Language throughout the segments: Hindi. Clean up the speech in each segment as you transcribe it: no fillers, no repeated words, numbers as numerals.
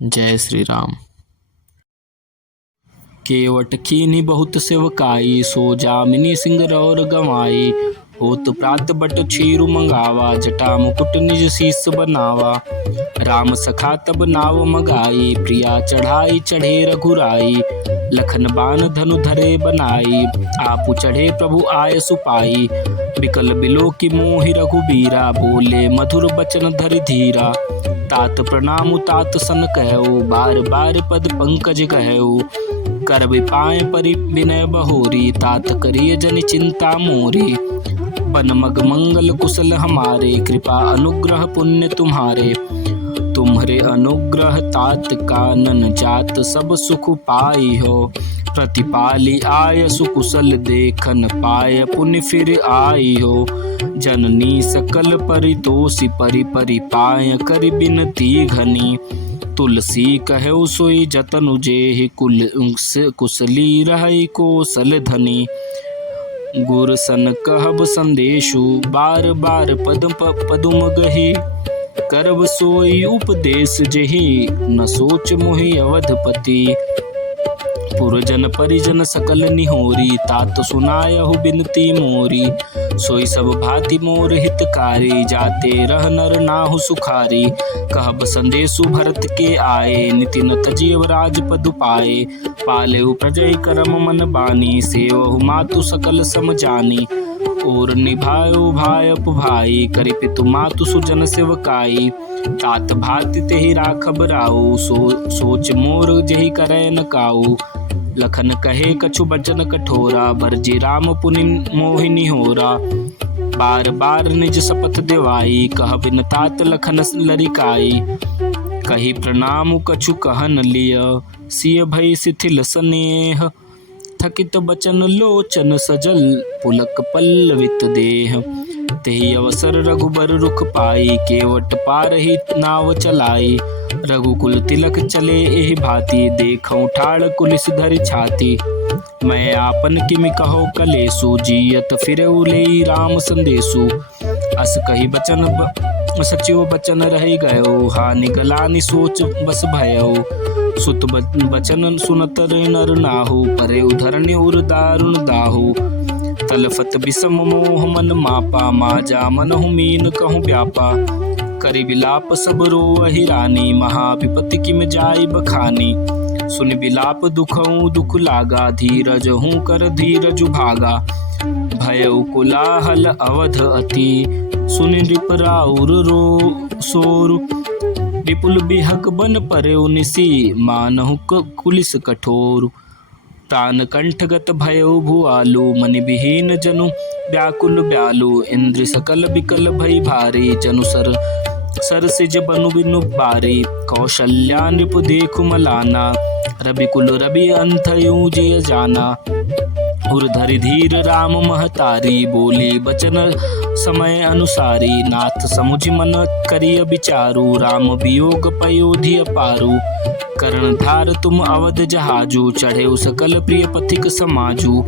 जय श्री राम। केवट कीन्ही बहुत सेवकाई, सो जामिनी सिंह रौर गंवाई। होत प्रात बट छीरु मंगावा, जटा मुकुट निज शीस बनावा। राम सखा तब नाव मगाई, प्रिया चढ़ाई चढ़े रघुराई। लखन बान धनु धरे बनाई, आपु चढ़े प्रभु आय सुपाई। बिकल बिलो की मोहि रघुबीरा, बोले मधुर बचन धरि धीरा। तात प्रणाम तात सन कहऊ, बार बार पद पंकज कहऊ। कर विपाय परि विनय बहोरी, तात करिय जन चिंता मोरी। बन मग मंगल कुशल हमारे, कृपा अनुग्रह पुण्य तुम्हारे। तुम्हारे अनुग्रह तात कानन जात, सब सुख पाई हो। प्रतिपाली आय सुकुशल, देखन पाय पुण्य फिर आई हो। जननी सकल परितोषी, परि परि पाय करि बिनती घनी। तुलसी कहु सोई जतनु, जेहि कुशली रहई कौशल धनी। गुर सन कहब संदेशु, बार बार पदुम गही। करब सोई उपदेश जेहि, न सोच मोहि अवधपति। पुरजन परिजन सकल निहोरी, तात सुनायहु बिनती मोरी। सोई सब भांति मोर हितकारी, जाते रह नर नाहु सुखारी। कहब संदेशु भरत के आए, नितिन तजियव राजपद पाए। पालेहु प्रजय करम मन बानी, सेवहु मातु सकल सम जानी। और निभायो भायप भाई, करि पितु मातु सुजन सेवकाई। तात भांति तेहि राखब राऊ, सोच मोर जेहि करय न काऊ। लखन कहे कछु बचन कठोरा, बरजी राम पुनि मोहिनी होरा। बार बार निज शपथ दिवाई, कह बिन तात लखन लरिकाई। कही प्रणाम कछु कहन लिय, सिय भई शिथिल स्नेह। थकित बचन लोचन सजल, पुलक पल्लवित देह। तेहि अवसर रघुबर रुख पाई, केवट पारहि नाव चलाई। रघुकुल तिलक चले एहि भांति, देखऊं ठाड़ कुलिस धरि छाती। मैं आपन किमि कहो कलेसु, जियत फिरऊ लेई राम संदेशु। अस कही बचन सचिव बचन रहि गयो, हानि गलानि सोच बस भयऊ। सुत बचन सुनत नर नाहु, परे उधरनि उर दारुण दाहु। तलफत बिषम मोह मन मापा, माजा मनहु मीन कहूँ व्यापा। करि विलाप सब रोवहि रानी, महा विपत्ति किम जाय बखानी। सुन विलाप दुखऊँ दुख लागा, धीरज हूँ कर धीरज भागा। भयउ कोलाहल अवध अति, सुनि नृप राउर रो सोरु। विपुल बिहक बन परेउ निसी, मानहु कुलिस कठोर। प्राण कंठगत भयउ भुआलु, मनि विहीन जनु व्याकुल ब्यालु। इंद्र सकल बिकल भई भारी, जनु सर सिज बनु बिनु बारी। कौशल्या नृप देखु मलाना, रवि कुल रवि अंथयु जिय जाना। उर धरि धीर राम महतारी, बोली बचन समय अनुसारी। नाथ समुझ मन करिय विचारु, राम वियोग पयोधि अपारु। करण धार तुम अवध जहाजु, चढ़े सकल प्रिय पथिक समाजु।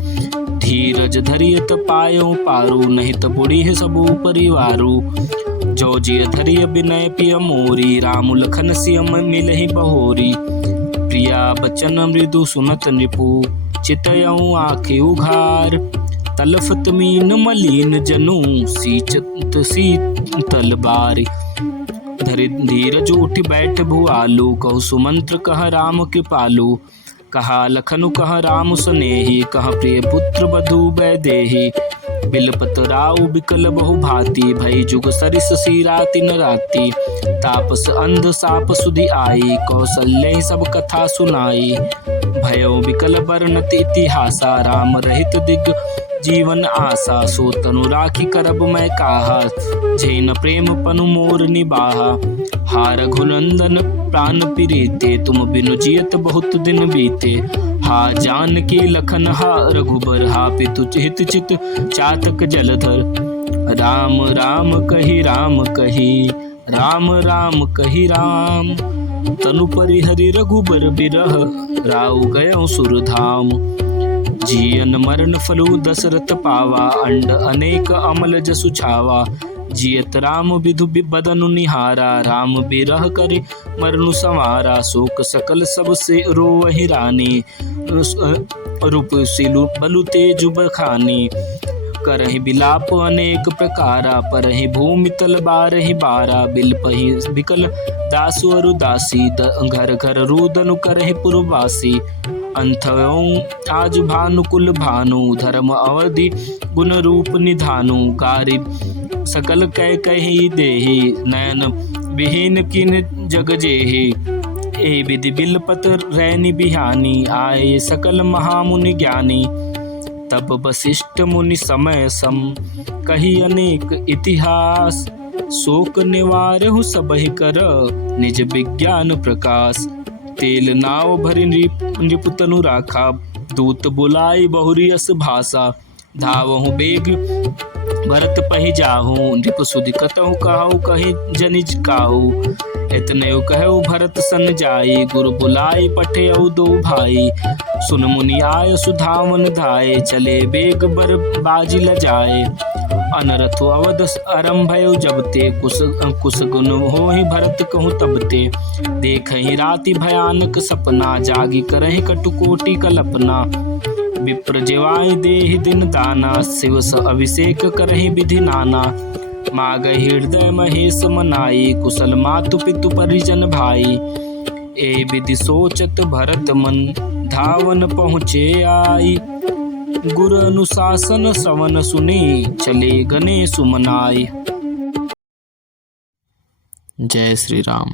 धीरज धरियत पायो पारु, नहीं त बुढ़ी है सबु परिवारु। जो जिय धरिय विनय पिय मोरी, राम लखन सियम मिलहि बहोरी। प्रिया बचन मृदु सुनत नृपु, चितयऊ आँखें उघार। तलफत मीन मलिन जनु, सींचत शीतल बार। धरि धीरज उठ बैठ भुआलु, कहु सुमंत्र कह राम कृपालु। कहा लखनु कह राम सनेही, कह प्रिय पुत्र बधु वैदेही। बिलपत राउ बिकल बहु भांति, भई जुग सरिस सीरा तिन राति। तापस अंध साप सुधि आई, कौशल्य सब कथा सुनाई। भयो बिकल बरनत इतिहासा, राम रहित दिग जीवन आशा। सो तनु राखी करब मैं काहा, झेन प्रेम पनु मोर निबाहा। हा रघुनंदन प्राण प्रीते, तुम बिनु जियत बहुत दिन बीते। हा जानकी लखन हा रघुबर, हा पितु हित चित चातक जलधर। राम राम कही राम कही, राम राम कही राम। तनु परिहरि रघुबर बिरह, राउ गयो सुरधाम। जियन मरण फलु दशरथ पावा, अंड अनेक अमल जसु छावा। जियत राम विधु बदनु निहारा, राम बिरह करे मरनु संवारा। शोक सकल सब से रोवहि रानी, रूप सिलु बलु तेजु बखानी। करहि बिलाप अनेक प्रकारा, परहि भूमि तल बारहि बारा। बिलपहि बिकल दासु अरु दासी, घर घर रुदनु करहि पुरवासी। अंथयों आज भानुकुल भानु, धर्म अवधि गुण रूप निधानु। गारि सकल कह कहि देहि, नयन विहीन किन जग जेहि। ए विधि बिलपत रैनी बिहानी, आए सकल महामुनि ज्ञानी। तब वशिष्ठ मुनि समय सम, कही अनेक इतिहास। शोक निवारहु सबहि कर, निज विज्ञान प्रकाश। तेल नाव भरि नृपतनु राखा, दूत बुलाई बहुरी अस भाषा। धावहु बेग भरत पहि जाहु, नृप सुधि कतहु कहु कहि जनिज काहू। इतने कहु भरत सन जाई, गुरु बुलाई पठेउ दो भाई। सुन मुनि आय सुधावन धाये, चले बेग बर बाजी लजाए। अनरथ अवध आरंभयु जबते, कुश गुण होहि भरत कहु तबते। देखहि राति भयानक सपना, जागी करहि कटुकोटि कल्पना। विप्र जेवाय देहि दिन दाना, शिव स अभिषेक करहि विधि नाना। मागहि हृदय महेश मनाई, कुशल मातु पितु परिजन भाई। ए विधि सोचत भरत मन, धावन पहुँचे आई। गुरु अनुशासन सवन सुनी, चले गणेशु मनाई। जय श्री राम।